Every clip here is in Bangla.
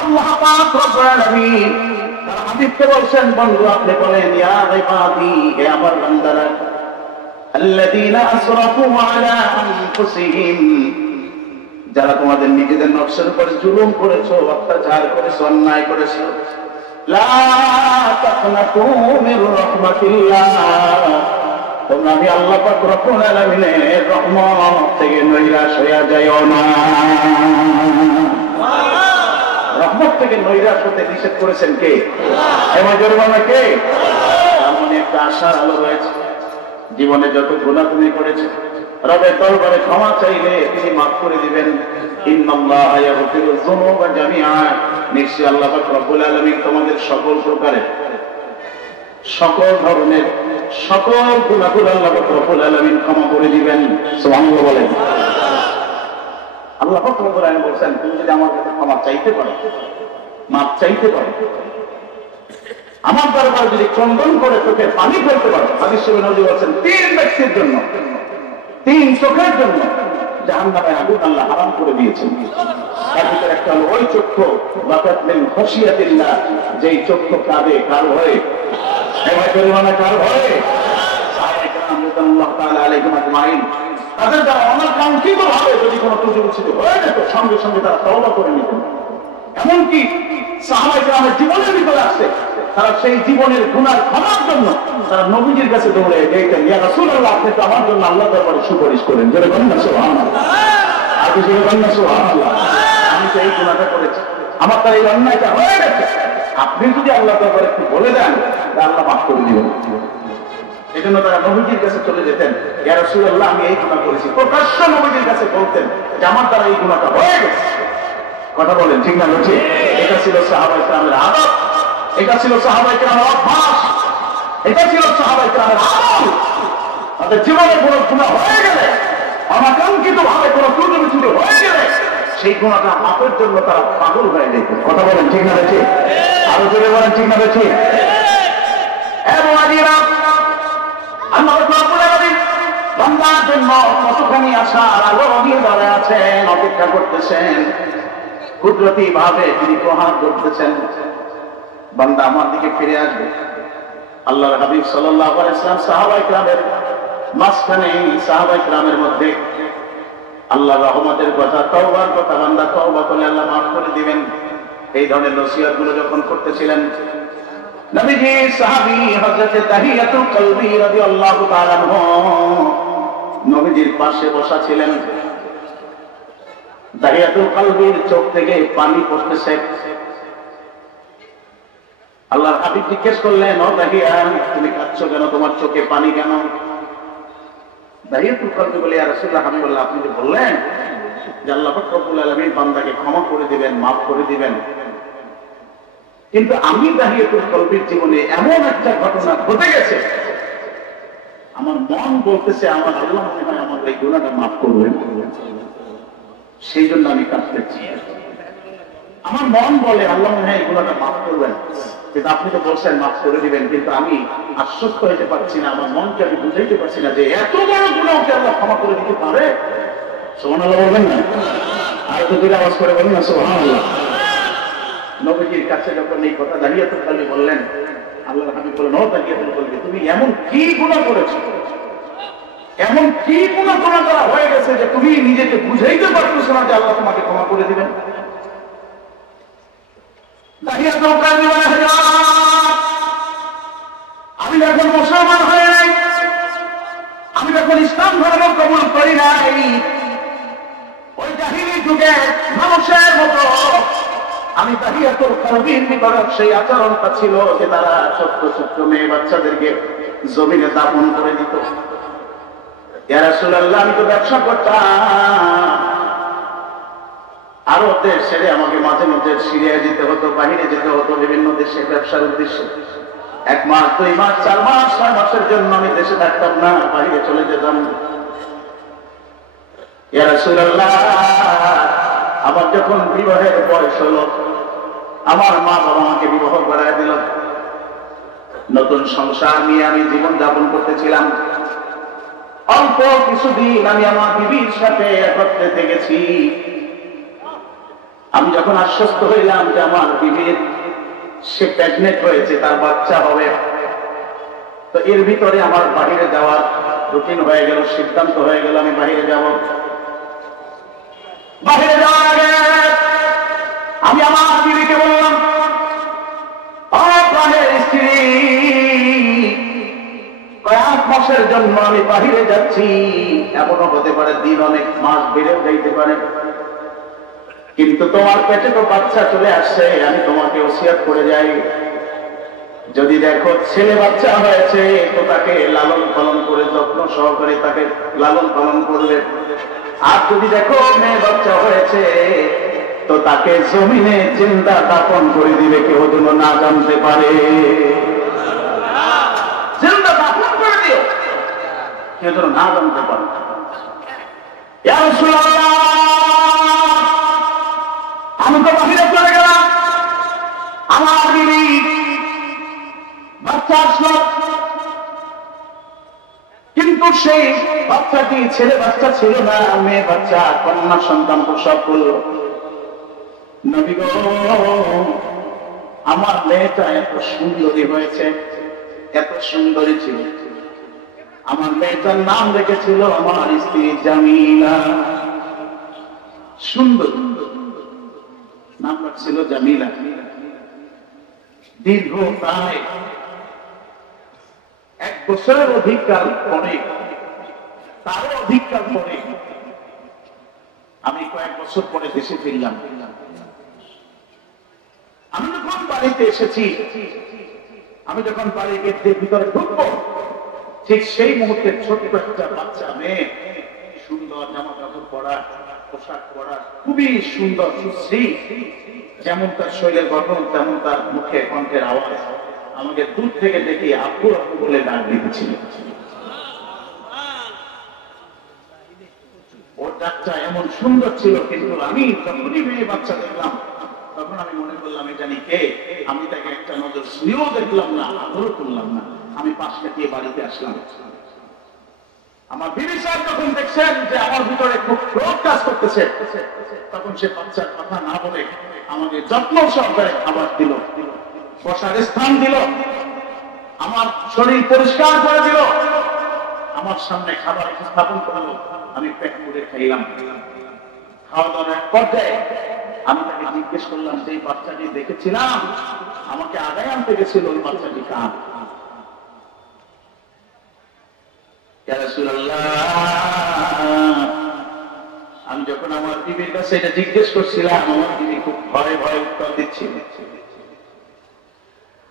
আল্লাহ পাক রব্বুল আলামিন তার হাবিবকে বলছেন, বন্ধু আপনি বলেন, ইয়া ইবাদি, হে আমার বান্দারা, আল্লাযীনা আসরাফু আলা আনফুসিহিম, যারা তোমাদের নিজেদের নফসের উপর জুলুম করেছো, অত্যাচার করেছো, অন্যায় করেছো, লা তাকনাতু মির রাহমাতিল্লাহ, তোমরা আমি আল্লাহ পাক রব্বুল আলামিনের রহমত থেকে নৈরাশ হয়ে যাইও না। রহমত থেকে নৈরাশ হতে নিষেধ করেছেন কে? এমন জরিমানা কে? এমন একটা আশার আলো রয়েছে। জীবনে যত গুনাহ তুমি করেছো, রবের দরবারে ক্ষমা চাইলে তিনি মাফ করে দিবেন। ইন্নাল্লাহা ইয়াগফিরুয যুনুবা জামিআ, নিশ্চয়ই আল্লাহ পাক রব্বুল আলামিন তোমাদের সকল প্রকারের, সকল ধরনের, সকল গুনাহগুলো আল্লাহ পাক রব্বুল আলামিন ক্ষমা করে দিবেন। সুবহানাল্লাহ বলেন। আল্লাহ পাক রব্বুল আলামিন বলেন, তুমি যদি আমার কাছে ক্ষমা চাইতে পারো, মাফ চাইতে পারো, আমার দরবারে যদি ক্রন্দন করে চোখে পানি ফেলতে পারো, হাদিস শরীফে নবী বলেন, 3 ব্যক্তির জন্য, 3 চোখের জন্য জাহান্নামে আগুন আল্লাহ হারাম করে দিয়েছেন। তার ভিতরে একটা হলো ওই চক্ষু, বাকাত মিন খাশিয়াতিল্লাহ, যেই চক্ষু কাঁদে কার ভয়ে? এবার জরিমানা কার ভয়ে? সাহাবায়ে কেরাম রাদিয়াল্লাহু তাআলা আলাইহিম আজমাইন, তাদের দ্বারা অনাকাঙ্ক্ষিত ভাবে যদি কোনো ত্রুটি হয়ে যেত, সঙ্গে সঙ্গে তারা তওবা করে নিতেন। এমনকি সাহাবায়ে কেরামের জীবনের ভিতরে আসে, তারা সেই জীবনের গুনার ক্ষমার জন্য তারা নবীজির কাছে দৌড়ে যেতেন, ইয়া রাসূলুল্লাহ, আপনি তো আমার জন্য আল্লাহর দরবারে সুপারিশ করেন। জোরে বলেন না সুবহানাল্লাহ। আর কিছু বলেন না সুবহানাল্লাহ। আমি তো এই গুনাহটা করেছি, আমার তার এই অন্যায়টা হয়ে গেছে, আপনি যদি আল্লাহর দরবারে একটু বলে দেন, আল্লাহ মাফ করে দিবেন। এই জন্য তারা নবীজির কাছে চলে যেতেন, ইয়া রাসূলুল্লাহ, আমি এই গুনাহ করেছি। প্রকাশ্য নবীজির কাছে বলতেন যে আমার দ্বারা এই গুনাহটা হয়ে গেছে। কথা বলেন ঠিক না? ঠিক। এটা ছিল সাহাবায়ে কেরামের আদব, এটা ছিল সাহাবায়ে কেরামের অভ্যাস, এটা ছিল সাহাবায়ে কেরামের আমল। তাদের জীবনে কোনো গুনাহ হয়ে গেলে, অনাকাঙ্ক্ষিত ভাবে কোনো ত্রুটি হয়ে গেলে, সেই গুনাহটা মাফের জন্য তারা পাগল হয়ে যেত। কথা বলেন ঠিক না? ঠিক। আরো জোরে বলেন ঠিক না? ঠিক। আল্লাহ রাব্বুল আলামিন বান্দার জন্য কতখানি আশার আলো নিয়ে দাঁড়ায় আছেন, অপেক্ষা করতেছেন, কুদরতি ভাবে তিনি প্রহার করতেছেন, বান্দা আমার দিকে ফিরে আসবে। আল্লাহর হাবিব সাল্লাল্লাহু আলাইহি ওয়াসাল্লাম সাহাবায়ে কেরামের মাঝখানে, সাহাবায়ে কেরামের মধ্যে আল্লাহর রহমতের কথা, তওবার কথা, বান্দা তওবা করলে আল্লাহ মাফ করে দিবেন, এই ধরনের নসিহতগুলো যখন করতেছিলেন, নবীজি সাহাবী হযরত তাহিয়াতুল কলবি রাদিয়াল্লাহু তাআলা আনহু নবীজির পাশে বসা ছিলেন। তাহিয়াতুল কলবির চোখ থেকে পানি পড়তেছে। আল্লাহর হাবিব জিজ্ঞেস করলেন, ও তাহিয়া, তুমি কাঁদছো কেন? তোমার চোখে পানি কেন? তাহিয়াতুল কলবি বলে, ইয়া রাসূলুল্লাহ, হাবিবাল্লাহ, আপনি যে বললেন যে আল্লাহ পাক রব্বুল আলামিন বান্দাকে ক্ষমা করে দিবেন, মাফ করে দিবেন, কিন্তু আমি তাহিয়াতুল কলবির জীবনে এমন একটা ঘটনা ঘটে গেছে, আমার মন বলতেছে আমার আল্লাহ মনে হয় আমার এই গুনাহটা মাফ করবেন, সেই জন্য আমি কাঁদতেছি। আমার মন বলে আল্লাহ মনে হয় এই গুনাহটা মাফ করবেন, কিন্তু আপনি তো বলছেন মাফ করে দিবেন, কিন্তু আমি আশ্বস্ত হইতে পারছি না, আমার মনকে আমি বুঝাইতে পারছি না যে এত বড় গুনাহকে আল্লাহ ক্ষমা করে দিতে পারে। সুবহানাল্লাহ বলবেন না? আর তো দুটো আওয়াজ করে বলুন না সুবহানাল্লাহ। নবীজির কাছে যখন এই কথা তাহিয়াতুল কলবি বললেন, আল্লাহর হাবিব বললেন, ও তাহিয়াতুল কলবি, তুমি এমন কি গুনাহ করেছো, এমন কি গুনাহ তোমার দ্বারা হয়ে গেছে যে তুমি নিজেকে বুঝাইতে পারছো না যে আল্লাহ তোমাকে ক্ষমা করে দিবেন? তাহিয়াতুল কলবি বলে, আমি যখন মুসলমান হয়ে নাই, আমি যখন ইসলাম ধর্ম কবুল করি নাই, ওই জাহিলি যুগের মানুষের মতো আমি তাহিয়াতুল কলবির ভিতরে সেই আচরণটা ছিল যে তারা ছোট্ট ছোট্ট মেয়ে বাচ্চাদেরকে জমিনে দাফন করে দিত। ইয়া রাসূলুল্লাহ, আমি তো ব্যবসা করতাম, আরো দেশ ছেড়ে আমাকে মাঝে মাঝে সিরিয়ায় যেতে হতো, বাহিরে যেতে হতো বিভিন্ন দেশে ব্যবসার উদ্দেশ্যে। 1 মাস 2 মাস 4 মাস 6 মাসের জন্য আমি দেশে থাকতাম না, বাহিরে চলে যেতাম। ইয়া রাসূলুল্লাহ, আমার যখন বিবাহের বয়স হলো, আমার মা বাবা আমাকে বিবাহ করায় দিল, নতুন সংসার নিয়ে আমি জীবন যাপন করতেছিলাম। অল্প কিছুদিন আমি আমার বিবির সাথে একত্রে থেকেছি। আমি যখন আশ্বস্ত হইলাম যে আমার বিবির সে প্রেগনেন্ট হয়েছে, তার বাচ্চা হবে, তো এর ভিতরে আমার বাহিরে যাওয়ার রুটিন হয়ে গেল, সিদ্ধান্ত হয়ে গেল আমি বাহিরে যাব। বাহিরে যাওয়ার আগে আমি আমার বিবিকে বললাম, ও প্রাণের স্ত্রী, কয়েক মাসের জন্য আমি বাহিরে যাচ্ছি, এমনও হতে পারে দিন অনেক মাস বেড়েও যাইতে পারে, কিন্তু তোমার পেটে তো বাচ্চা চলে আসছে, আমি তোমাকে ওসিয়ত করে যাই, যদি দেখো ছেলে বাচ্চা হয়েছে তো তাকে লালন পালন করে যত্ন সহকারে তাকে লালন পালন করবে, আর যদি দেখো মেয়ে বাচ্চা হয়েছে তো তাকে জমিনে জিন্দা দাফন করে দিবে, কেউ যেন না জানতে পারে। জিন্দা দাফন করে দিও, কেউ যেন না জানতে পারে। ইয়া রাসূলুল্লাহ, আমি তো বাহিরে চলে গেলাম, আমার বিবি বাচ্চা আসলো, কিন্তু সেই বাচ্চাটি ছেলে বাচ্চা ছিল না, মেয়ে বাচ্চা, কন্যা সন্তান প্রসব করল। নবী গো, আমার মেয়েটা এত সুন্দরী হয়েছে, এত সুন্দরী ছিল, আমার মেয়েটার নাম রেখেছিল আমার স্ত্রী জামিলা। সুন্দর নাম রাখছিল জামিলা। দীর্ঘ প্রায় 1 বছরের অধিককাল পরে, তারও অধিককাল পরে, আমি কয়েক বছর পরে দেশে ফিরলাম। আমি যখন বাড়িতে এসেছি, আমি যখন বাড়ির গেটের ভিতরে ঢুকবো, ঠিক সেই মুহূর্তে ছোট্ট একটা বাচ্চা মেয়ে, সুন্দর জামা কাপড় পরা, পোশাক পরা, খুবই সুন্দর সুশ্রী, যেমন তার শরীরের গঠন তেমন তার মুখে কণ্ঠের আওয়াজ, আমাকে দূর থেকে দেখে আপু আপু বলে ডাক দিতেছিল। ওর ডাকটা এমন সুন্দর ছিল, কিন্তু আমি যখনই মেয়ে বাচ্চা দেখলাম তখন আমি মনে করলাম এটা জানি কে। আমি তাকে একটা নজর শুয়েও দেখলাম না, আদরও করলাম না, আমি পাশ কাটিয়ে বাড়িতে আসলাম। আমার বিবি সাহেব যখন দেখছেন যে আমার ভিতরে খুব ক্রোধ কাজ করতেছে, তখন সে বাচ্চার কথা না বলে আমাকে যত্ন সহকারে খাবার দিল, বসার স্থান দিল, আমার শরীর পরিষ্কার করে দিল, আমার সামনে খাবার উপস্থাপন করলো, আমি পেট পুরে খাইলাম। খাওয়া দাওয়ার পর্যায়ে আমি তাকে জিজ্ঞেস করলাম, যে বাচ্চাটি দেখেছিলাম আমাকে আগায় আনতে গেছিল, ওই বাচ্চাটি কার? ইয়া রাসূলুল্লাহ, আমি যখন আমার বিবির কাছে এটা জিজ্ঞেস করছিলাম, আমার বিবি খুব ভয়ে ভয়ে উত্তর দিচ্ছিল।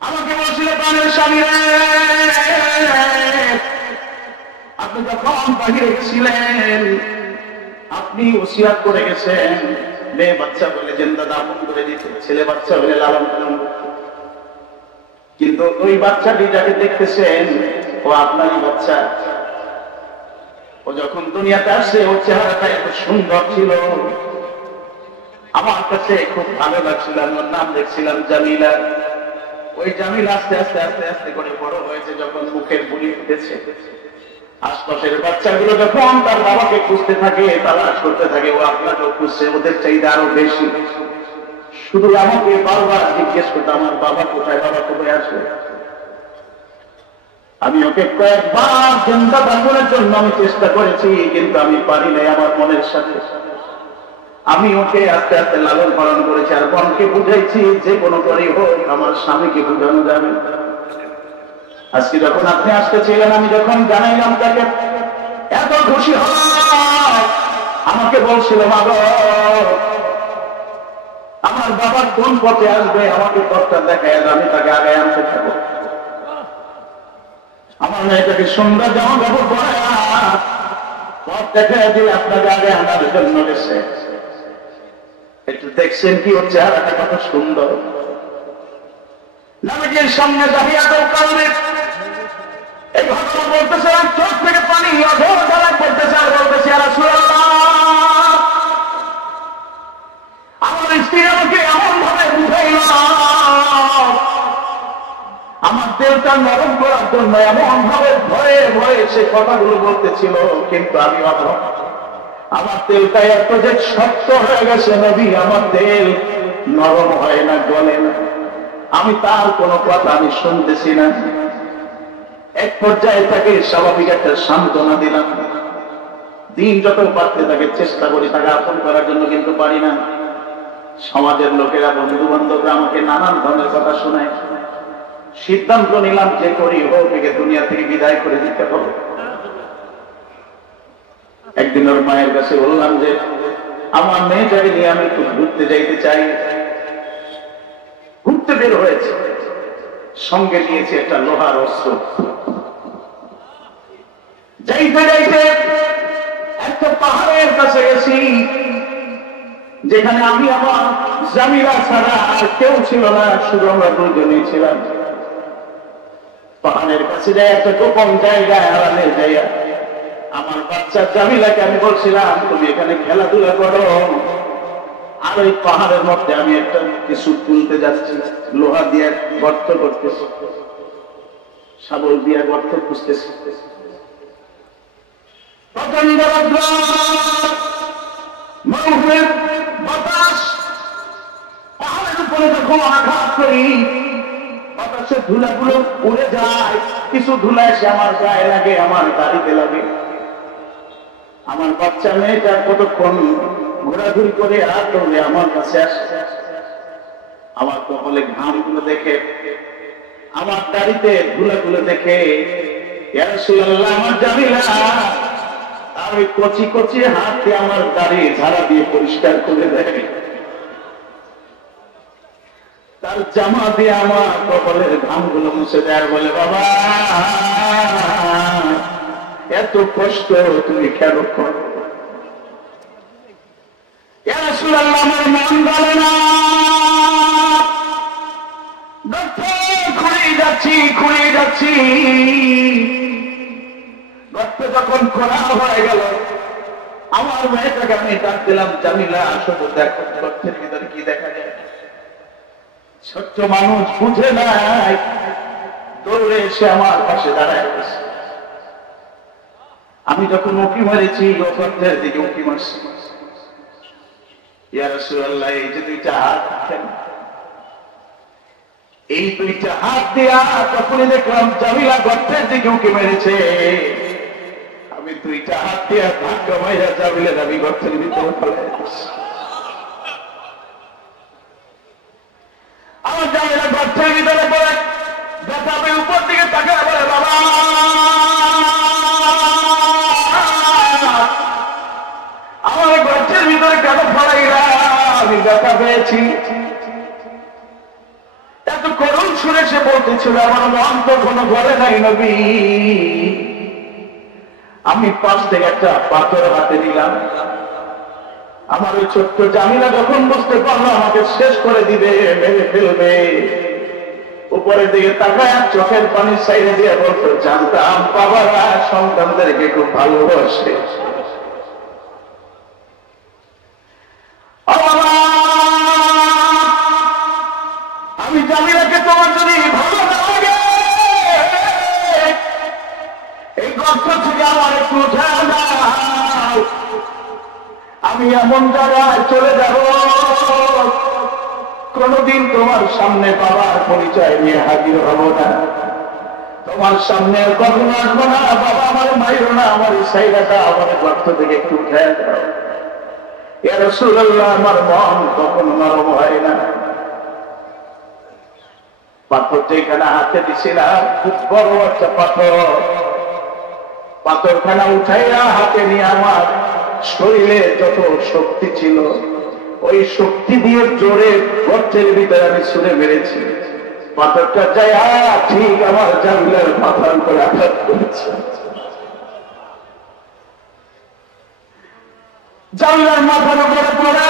আমাকে বলছিল, প্রাণের স্বামী রে, আপনি যখন বাহিরে ছিলেন আপনি ওসিয়ত করে গেছেন মেয়ে বাচ্চা বলে জিন্দা দাফন করে দিতে, ছেলে বাচ্চা হলে লালন পালন করতে, কিন্তু ওই বাচ্চাটি যাকে দেখতেছেন ও আপনারই বাচ্চা। ও যখন দুনিয়াতে আসছে ওর চেহারাটা এত সুন্দর ছিল, আমার কাছে খুব ভালো লাগছিল। ওর নাম দেখছিলাম জামিলা। ওই জামিলা আস্তে আস্তে আস্তে আস্তে করে বড় হয়েছে, যখন মুখের বুলি উঠেছে, আশপাশের বাচ্চাগুলো যখন তার বাবাকে খুঁজতে থাকে, তালাশ করতে থাকে, ও আপনাকেও খুঁজছে, ওদের চাইতে আরো বেশি। শুধু আমাকে বারবার জিজ্ঞেস করতো, আমার বাবা কোথায়, বাবা কোথায় আসবে। আমি ওকে কয়েকবার জিন্দা দাফনের জন্য আমি চেষ্টা করেছি, কিন্তু আমি পারি নাই আমার মনের সাথে। আমি ওকে আস্তে আস্তে লালন পালন করেছি, আর বোনকে বুঝাইছি যে কোনো করেই হোক আমার স্বামীকে বুঝানো যাবে। আজকে যখন আপনি আসতেছিলেন, আমি যখন জানাইলাম তাকে, এত খুশি হয়, আমাকে বলছিল, বাবা আমার বাবার কোন পথে আসবে আমাকে পথটা দেখায়, আমি তাকে আগে আনতে থাকবো। আমার মেয়েটাকে সুন্দর জামা কাপড় পরে পথ দেখা দিয়ে আপনাকে আগে আনার জন্য গেছে। একটু দেখছেন কি ওর চেহারাটা কত সুন্দর। নবীজির সামনে দাঁড়িয়ে কালবে এই ঘটনা বলতেছে, চোখ থেকে পানি অঝোর ধারা পড়তেছে, আর বলতেছে, ইয়া রাসূলুল্লাহ, আমার স্ত্রী আমাকে এমন ভাবে বুঝাইল, আমার দেহটা নরম করার জন্য এমন ভাবে ভয়ে ভয়ে সে কথাগুলো বলতেছিল, কিন্তু আমি অধম। আমার তেলটা এত যে শক্ত হয়ে গেছে নবী, আমার তেল নরম হয় না, গলে না। আমি তার কোনো কথা আমি শুনতেছি না। এক পর্যায়ে তাকে স্বাভাবিক একটা সান্ত্বনা দিলাম। দিন যত পারতে তাকে চেষ্টা করি তাকে আপন করার জন্য, কিন্তু পারি না। সমাজের লোকেরা, বন্ধু বান্ধবরা আমাকে নানান ধরনের কথা শোনায়। সিদ্ধান্ত নিলাম যে করি হোক একে দুনিয়া থেকে বিদায় করে দিতে হবে। একদিন ওর মায়ের কাছে বললাম যে আমার মেয়েটাকে নিয়ে আমি একটু ঘুরতে যাইতে চাই। ঘুরতে বের হয়েছে, সঙ্গে নিয়েছে একটা লোহার অস্ত্র। যাইতে যাইতে একটা পাহাড়ের কাছে গেছি, যেখানে আমি আমার জামিলা ছাড়া আর কেউ ছিল না, শুধু আমরা দুজনেই ছিলাম। পাহাড়ের কাছে যাই একটা গোপন জায়গায় আড়ালে যাইয়া আমার বাচ্চা জামিলাকে আমি বলছিলাম তুমি এখানে খেলাধুলা করো, আর ওই পাহাড়ের মধ্যে আমি একটা কিছু তুলতে যাচ্ছি। লোহা দিয়ে গর্ত করতেছি, শাবল দিয়ে গর্ত খুঁজতেছি। প্রচন্ড রৌদ্র, মরুভূমির বাতাস, পাহাড়ের উপরে যখন আঘাত করি বাতাসের ধুলাগুলো উড়ে যায়, কিছু ধুলা এসে আমার গায়ে লাগে, আমার দাড়িতে লাগে। আমার বাচ্চা মেয়েটা কতক্ষণ ঘোরাঘুরি করে আর দৌড়ে আমার কাছে আসে। আমার কপালে ঘামগুলো দেখে, আমার দাড়িতে ধুলাগুলো দেখে, ইয়া রাসূলুল্লাহ আমার জামিলা আর ওই কচি কচি হাত দিয়ে আমার দাড়ি ঝাড়া দিয়ে পরিষ্কার করে দেয়। তার জামা দিয়ে আমার কপালের ঘামগুলো মুছে দেয়, বলে বাবা এত কষ্ট তুমি কেন করো? ইয়া রাসূলুল্লাহ আমার মন বলে না, খুঁড়ে যাচ্ছি। গর্ত যখন খোলা হয়ে গেল, আমার মেয়েটাকে আমি ডাক দিলাম, জামিলা আসো তো দেখো গর্তের ভিতরে কি দেখা যায়। ছোট্ট মানুষ বুঝে নাই, দৌড়ে এসে আমার পাশে দাঁড়ায় গেছে। আমি যখন উঁকি মারেছি ও গর্তের দিকে উঁকি মারছি। ইয়া রাসূলুল্লাহ এই যে দুইটা হাত, এই দুইটা হাত দিয়া যখনই দেখলাম জামিলা গর্তের দিকে উঁকি মেরেছে, আমি দুইটা হাত দিয়া ধাক্কা মাইরা জামিলার আমি গর্তের ভিতরে ফেলে দিচ্ছি। আমার জামিলা গর্তের ভিতরে পড়ে ব্যথাবে উপর দিকে তাকায় বলে বাবা আমার গর্তের ভিতরে কেন ফলাইলা? আমি ব্যথা পেয়েছি। এত করুণ শুনে সে বলতেছিল আমার মন তো কোনো ঘরে নাই নবী। আমি পাশ থেকে একটা পাথর হাতে নিলাম। আমার ওই ছোট্ট জামিলা যখন বুঝতে পারলো আমাকে শেষ করে দিবে, মেরে ফেলবে, উপরের দিকে তাকায় চোখের পানি সাইডে দিয়ে বলতো জানতাম বাবারা সন্তানদেরকে খুব ভালোবাসে। আমি জামিলাকে তোমার যদি ভালো না লাগে এই গর্ত থেকে আমার একটু উঠে দাও, আমি এমন জায়গায় চলে যাব কোনদিন তোমার সামনে বাবার পরিচয় নিয়ে হাজির হব না, তোমার সামনে কখনো আসবো না। বাবা আমার মাইরো না, আমার এই সাইডাটা আমার গর্ত থেকে একটু উঠে দাও। ইয়া রাসূলুল্লাহ আমার মন কখনো নরম হয় না। পাথর যেখানে হাতে দিছিলাম খুব বড় একটা পাথর, পাথরখানা উঠাইয়া হাতে নিয়ে আমার শরীরে যত শক্তি ছিল ওই শক্তি দিয়ে জোরে গর্তের ভিতরে আমি ছুঁড়ে মেরেছি। পাথরটা যাই ঠিক আমার জামিলার মাথার উপরে আঘাত করেছে। জামিলার মাথার উপরে পড়ে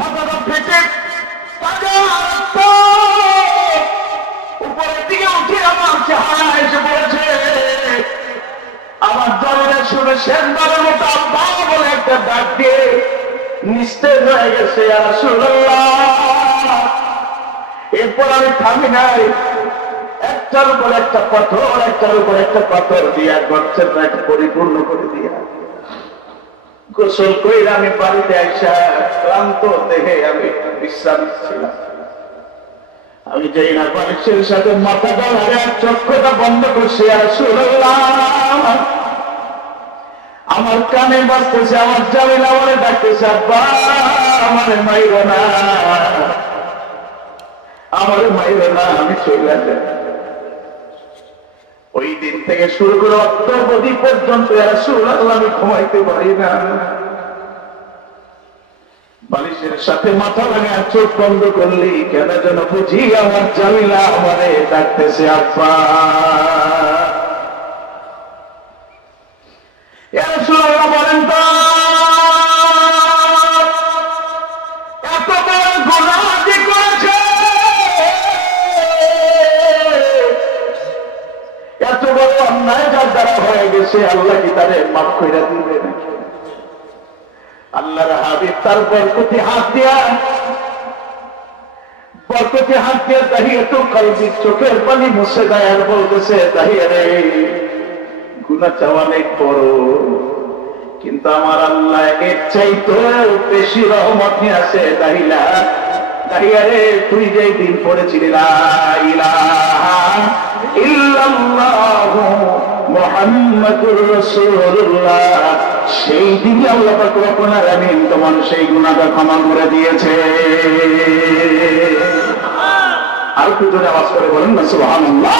মাথাটা ফেটে উপরের দিকে উঠে আমার চেহারা এসে পড়েছে। আমার জামিলা শুনে শেষবারের মতো আব্বা বলে একটা ডাক দিয়ে নিস্তেজ হয়ে গেছে। ইয়া রাসূলুল্লাহ এরপর আমি থামি নাই, একটা একটার উপর একটা পাথর, একটার উপর একটা পাথর দিয়া গর্তের একটা পরিপূর্ণ করে দিয়া গোসল কইরা আমি বাড়িতে আইসা ক্লান্ত দেহে আমি বিশ্রাম ছিলাম। আমি যাই না বালিশের সাথে মাথা ডালে চক্ষুটা বন্ধ করছি, আর রাসূলুল্লাহ আমার কানে বাজতেছে, আমার জামিল আমারে ডাকতেছে, আব্বা আমারে মাইরো না, আমারে মাইরো না, আমি চলে যাই। ওই দিন থেকে শুরু করে অদ্যাবধি পর্যন্ত রাসূলুল্লাহ আমি ঘুমাইতে পারি না। বালিশের সাথে মাথা লাগায় চোখ বন্ধ করলি কেন যেন বুঝি আমার জামিলা আমারে ডাকতেছে, আব্বা। ইয়া রাসূলুল্লাহ বলেন তো, এত বড় গুনাহ যে করেছে, এত বড় অন্যায় যার দ্বারা হয়ে গেছে, আল্লাহ কি তারে মাফ কইরা দিবে নাকি? আল্লাহর হাবিব তার বরকতি হাত দিয়া তাহিয়াতুল কলবি চোখের পানি মুছে দেয় আর বলতেছে, তাহিয়া রে গুনাহ চাওয়া অনেক বড়, কিন্তু আমার আল্লাহ এর চাইতে বেশি রহমত নিয়ে আছে। তাহিয়া রে তুই যেই দিন পড়েছিলি লা ইলাহা ইল্লাল্লাহু মুহাম্মাদুর রাসূলুল্লাহ, সেই দিন আল্লাহ পাক রব্বুল আলামিন তোমার সেই গুনাহটা ক্ষমা করে দিয়েছে। আর একটু জোরে আওয়াজ করে বলেন না সুবহানাল্লাহ।